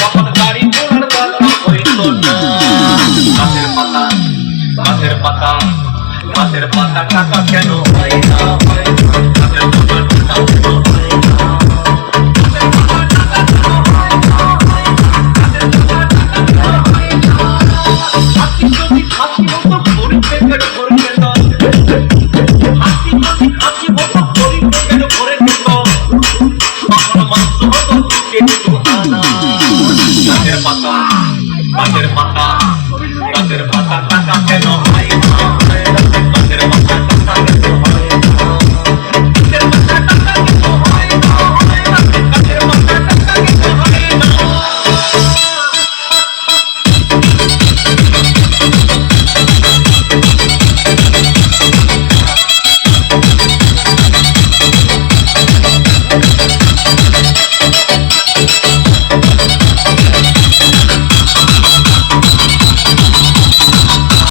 তখন গাড়ি ঘোড়ার কথা হইল না। গাছের পাতা গাছের পাতা গাছের পাতা টাকা কেন হয় না, হয় না। গাছের পাতা টাকা কেন হয় না? হাতি যদি হাতি মতো ঘুরি পেটে ঘুরে যেত, হাতি যদি হাতি মতো ঘুরি পেটে ঘুরে যেত, তখন মাংস হতো কিন্তু আনা। গাছের পাতা গাছের পাতা